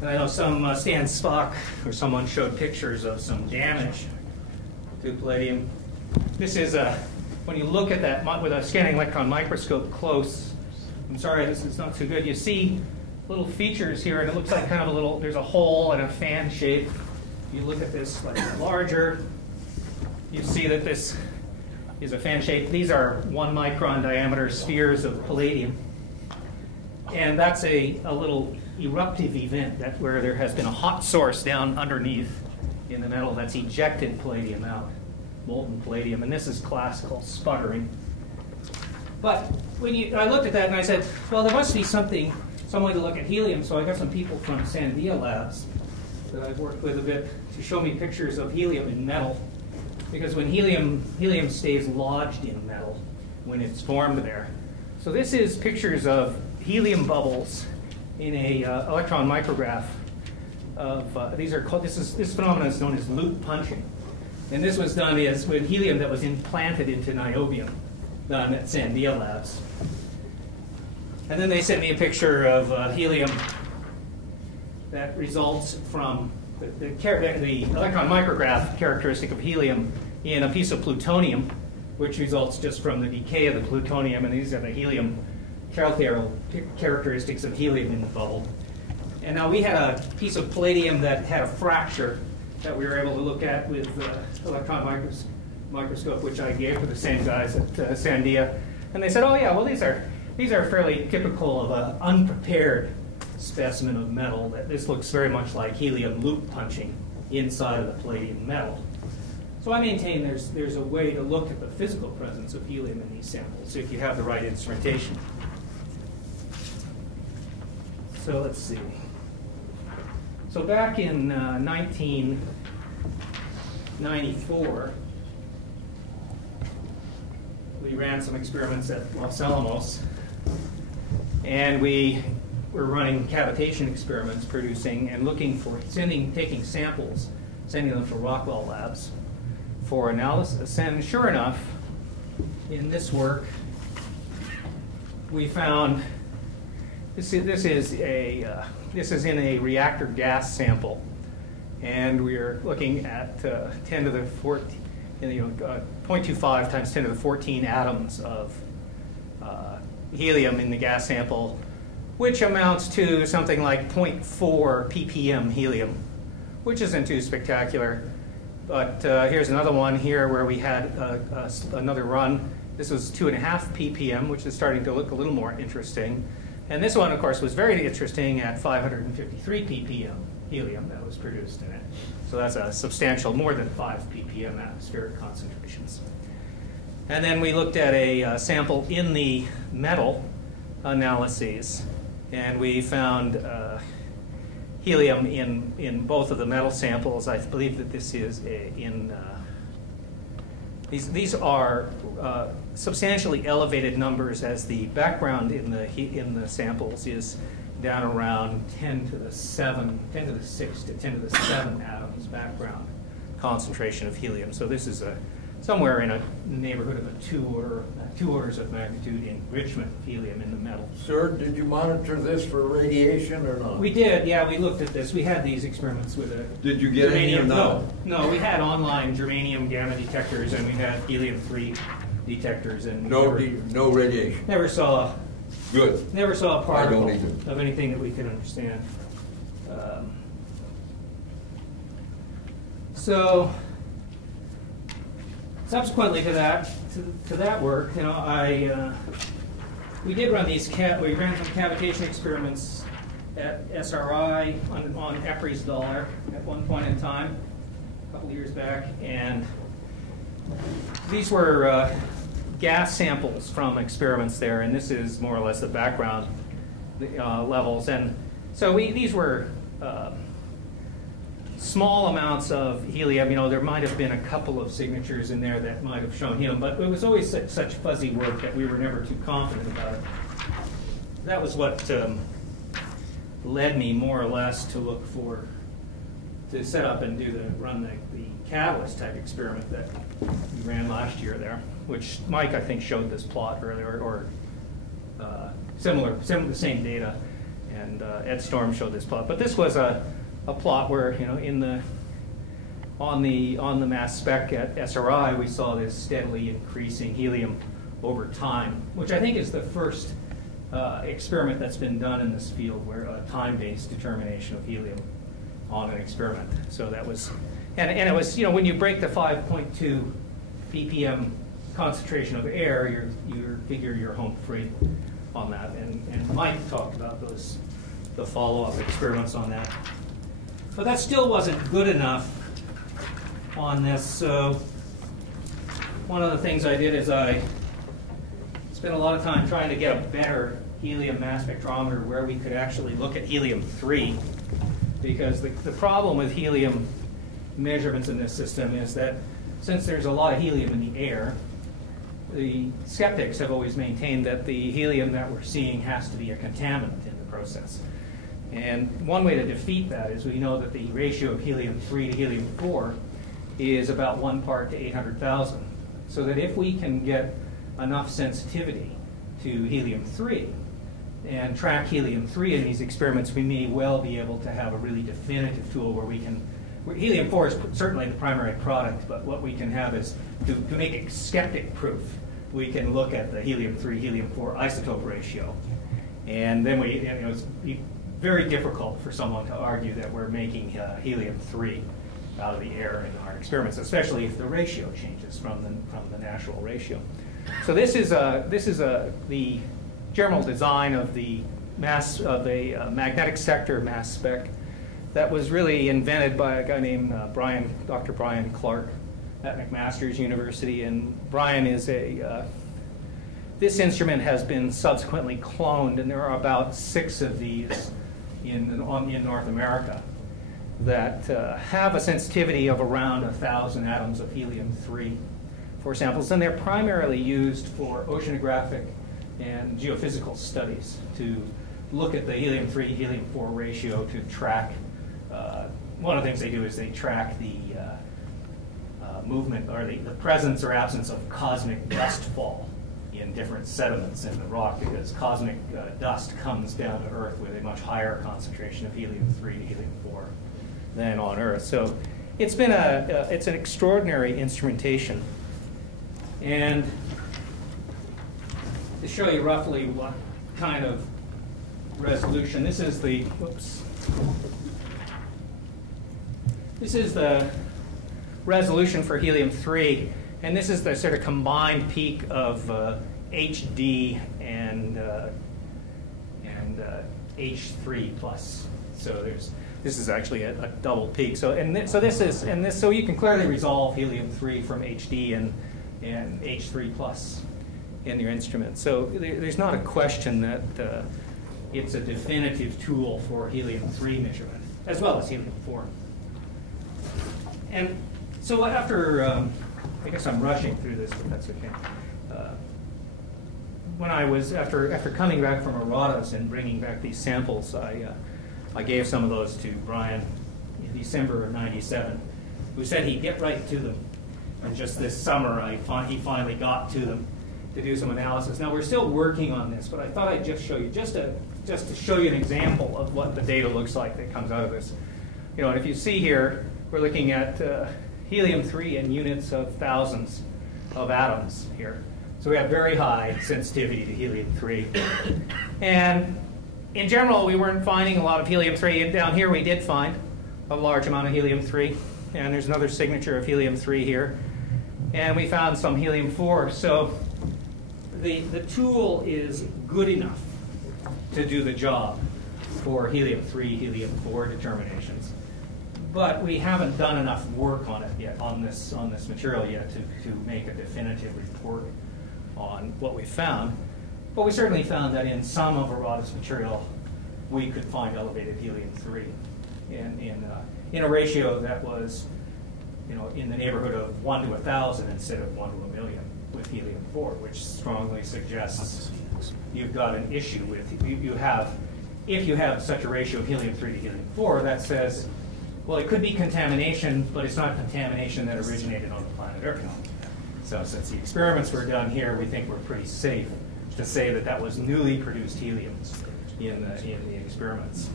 And I know some Stan Spock or someone showed pictures of some damage to palladium. This is when you look at that with a scanning electron microscope close. I'm sorry, this is not too good. You see little features here, and it looks like kind of a little. There's a hole and a fan shape. If you look at this like larger, you see that this is a fan shape. These are 1 micron diameter spheres of palladium. And that's a little eruptive event where there has been a hot source down underneath in the metal that's ejected palladium out, molten palladium. And this is classical sputtering. But when I looked at that and I said, well, there must be some way to look at helium. So I got some people from Sandia Labs that I've worked with a bit to show me pictures of helium in metal. Because when helium stays lodged in metal when it's formed there. So this is pictures of helium bubbles in a electron micrograph. This phenomenon is known as loop punching, and this was done with helium that was implanted into niobium, done at Sandia Labs. And then they sent me a picture of helium that results from the electron micrograph characteristic of helium in a piece of plutonium, which results just from the decay of the plutonium, and these are the helium characteristics of helium in the bubble. And now we had a piece of palladium that had a fracture that we were able to look at with electron microscope, which I gave to the same guys at Sandia. And they said, oh yeah, well these are fairly typical of an unprepared specimen of metal. That this looks very much like helium loop punching inside of the palladium metal. So I maintain there's a way to look at the physical presence of helium in these samples if you have the right instrumentation. So let's see. So back in 1994, we ran some experiments at Los Alamos, and we were running cavitation experiments, producing and looking for taking samples, sending them to Rockwell Labs for analysis. And sure enough, in this work, we found this is in a reactor gas sample, and we are looking at 10 to the 14, 0.25 times 10 to the 14 atoms of helium in the gas sample, which amounts to something like 0.4 ppm helium, which isn't too spectacular. But here's another one here where we had another run. This was 2.5 ppm, which is starting to look a little more interesting. And this one, of course, was very interesting at 553 ppm helium that was produced in it. So that's a substantial, more than 5 ppm atmospheric concentrations. And then we looked at a sample in the metal analyses, and we found helium in both of the metal samples. I believe that this is these are substantially elevated numbers, as the background in the samples is down around 10 to the 6 to 10 to the 7 atoms background concentration of helium. So this is somewhere in a neighborhood of two orders of magnitude enrichment of helium in the metal. Sir, did you monitor this for radiation or not? We did, yeah, we looked at this. We had these experiments with a Did you get any or no? No, we had online germanium gamma detectors, and we had helium-3 detectors, and no radiation. Never saw. Good. Never saw a particle I don't either. of anything that we could understand. So subsequently to that work, we did run we ran some cavitation experiments at SRI on EPRI's dollar at one point in time, a couple of years back, and these were gas samples from experiments there, and this is more or less the background levels. And so these were small amounts of helium. There might have been a couple of signatures in there that might have shown helium, but it was always such fuzzy work that we were never too confident about it. That was what led me more or less to set up and run the catalyst type experiment that we ran last year there, which Mike, I think, showed this plot earlier, or similar, the same data. And Ed Storm showed this plot. But this was a plot where, on the mass spec at SRI, we saw this steadily increasing helium over time, which I think is the first experiment that's been done in this field where a time-based determination of helium on an experiment. So that was, and it was, when you break the 5.2 ppm concentration of air, you figure you're home free on that. And Mike talked about the follow-up experiments on that. But that still wasn't good enough on this. So one of the things I did is I spent a lot of time trying to get a better helium mass spectrometer where we could actually look at helium-3, because the problem with helium measurements in this system is that since there's a lot of helium in the air, the skeptics have always maintained that the helium that we're seeing has to be a contaminant in the process. And one way to defeat that is we know that the ratio of helium-3 to helium-4 is about 1 part to 800,000. So that if we can get enough sensitivity to helium-3 and track helium-3 in these experiments, we may well be able to have a really definitive tool where we can, helium-4 is certainly the primary product, but what we can have is, to make it skeptic proof, we can look at the helium-3, helium-4 isotope ratio. And then it's very difficult for someone to argue that we're making helium-3 out of the air in our experiments, especially if the ratio changes from the natural ratio. So this is the general design of the magnetic sector mass spec that was really invented by a guy named Dr. Brian Clark at McMaster's University. And Brian is this instrument has been subsequently cloned, and there are about 6 of these in North America that have a sensitivity of around 1,000 atoms of helium-3 for samples. And they're primarily used for oceanographic and geophysical studies to look at the helium-3, helium-4 ratio to track. One of the things they do is they track the movement or the presence or absence of cosmic dust fall in different sediments in the rock, because cosmic dust comes down to Earth with a much higher concentration of helium-3 to helium-4 than on Earth. So it's been it's an extraordinary instrumentation. And to show you roughly what kind of resolution, this is the resolution for helium-3, and this is the sort of combined peak of HD and H3 plus. So this is actually a double peak. So so you can clearly resolve helium-3 from HD and H3 plus in your instrument. So there's not a question that it's a definitive tool for helium-3 measurement, as well as helium-4. And so after, I guess I'm rushing through this, but that's okay. When I was, after coming back from Arados and bringing back these samples, I gave some of those to Brian in December of '97, who said he'd get right to them. And just this summer, he finally got to them to do some analysis. Now, we're still working on this, but I thought I'd just show you, just to show you an example of what the data looks like that comes out of this. And if you see here, we're looking at helium-3 in units of thousands of atoms here. So we have very high sensitivity to helium-3. And in general, we weren't finding a lot of helium-3. And down here, we did find a large amount of helium-3. And there's another signature of helium-3 here. And we found some helium-4. So the tool is good enough to do the job for helium-3, helium-4 determinations. But we haven't done enough work on it yet, on this material yet, to make a definitive report on what we found. But we certainly found that in some of Arados material, we could find elevated helium-3 in a ratio that was, in the neighborhood of 1 to 1,000 instead of 1 to 1 million with helium-4, which strongly suggests you've got an issue with if you have such a ratio of helium-3 to helium-4, that says, well, it could be contamination, but it's not contamination that originated on the planet Earth. So since the experiments were done here, we think we're pretty safe to say that that was newly produced helium in the experiments.